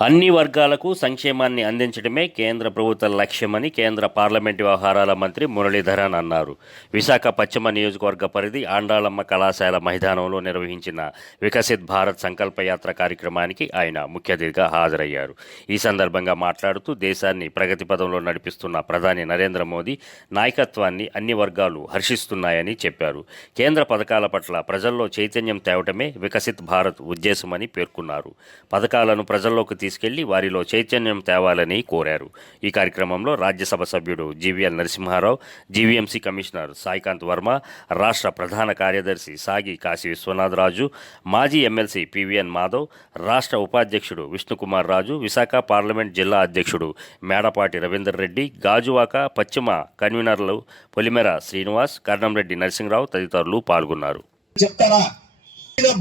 అన్ని వర్గాలకు సంక్షేమాన్ని అందించడమే కేంద్ర ప్రభుత్వ లక్ష్యమని కేంద్ర పార్లమెంటు వ్యవహారాల మంత్రి మురళీధరన్ అన్నారు. విశాఖ పశ్చిమ నియోజకవర్గ పరిధి ఆండాళమ్మ కళాశాల మైదానంలో నిర్వహించిన వికసిత్ భారత్ సంకల్ప యాత్ర కార్యక్రమానికి ఆయన ముఖ్య అతిథిగా హాజరయ్యారు. ఈ సందర్భంగా మాట్లాడుతూ దేశాన్ని ప్రగతి పదంలో నడిపిస్తున్న ప్రధాని నరేంద్ర మోదీ నాయకత్వాన్ని అన్ని వర్గాలు హర్షిస్తున్నాయని చెప్పారు. కేంద్ర పథకాల పట్ల ప్రజల్లో చైతన్యం తేవటమే వికసిత్ భారత్ ఉద్దేశమని పేర్కొన్నారు. పథకాలను ప్రజల్లోకి తీసుకెళ్ళి వారిలో చైతన్యం తేవాలని కోరారు. ఈ కార్యక్రమంలో రాజ్యసభ సభ్యుడు GVL Narasimha Rao GVMC commissioner Saikanth Varma రాష్ట్ర ప్రధాన కార్యదర్శి సాగి కాశీ విశ్వనాథరాజు మాజీ ఎమ్మెల్సీ పివిఎన్ మాధవ్ రాష్ట్ర ఉపాధ్యక్షుడు విష్ణుకుమార్ రాజు విశాఖ పార్లమెంట్ జిల్లా అధ్యక్షుడు మేడపాటి రవీందర్ రెడ్డి గాజువాక పశ్చిమ కన్వీనర్లు పొలిమెర శ్రీనివాస్ కర్ణంరెడ్డి నరసింహరావు తదితరులు పాల్గొన్నారు. చెప్తారా?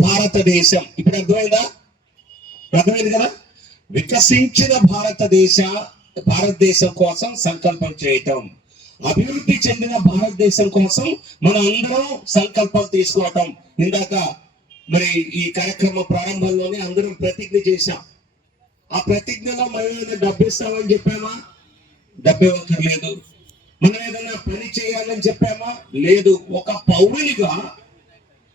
భారతదేశం. ఇప్పుడు అర్థమైందా? అర్థమైంది కదా? వికసించిన భారతదేశ భారతదేశం కోసం సంకల్పం చేయటం. అభివృద్ధి చెందిన భారతదేశం కోసం మనం అందరం సంకల్పం తీసుకోవటం. ఇందాక మరి ఈ కార్యక్రమ ప్రారంభంలోనే అందరం ప్రతిజ్ఞ చేశాం. ఆ ప్రతిజ్ఞలో మనం ఏదైనా డబ్బు ఇస్తామని చెప్పామా? డబ్బు ఇవ్వక్కర్లేదు మనం ఏదైనా పని చేయాలని చెప్పామా? లేదు. ఒక పౌరులుగా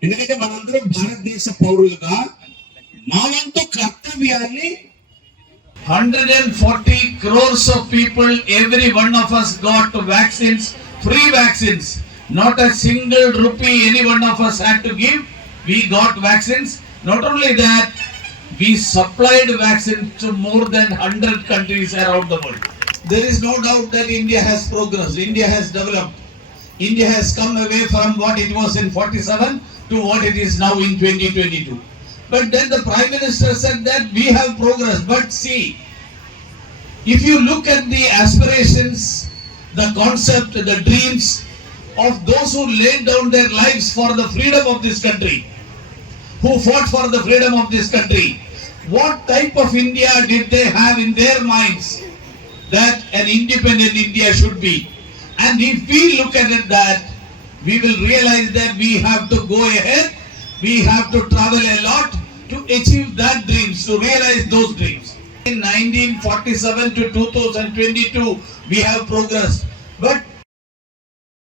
ఎందుకంటే మనందరం భారతదేశ పౌరులుగా మా వంతు కర్తవ్యాన్ని 140 crores of people, every one of us got vaccines, free vaccines. Not a single rupee any one of us had to give. We got vaccines. Not only that, we supplied vaccines to more than 100 countries around the world. There is no doubt that India has progressed, India has developed. India has come away from what it was in 47 to what it is now in 2022. But then the Prime Minister said that we have progress. But see, if you look at the aspirations, the concept, the dreams of those who laid down their lives for the freedom of this country, who fought for the freedom of this country, what type of India did they have in their minds that an independent India should be? And if we look at it that, we will realize that we have to go ahead, we have to travel a lot achieve that dreams, to realize those dreams. In 1947 to 2022, we have progressed. But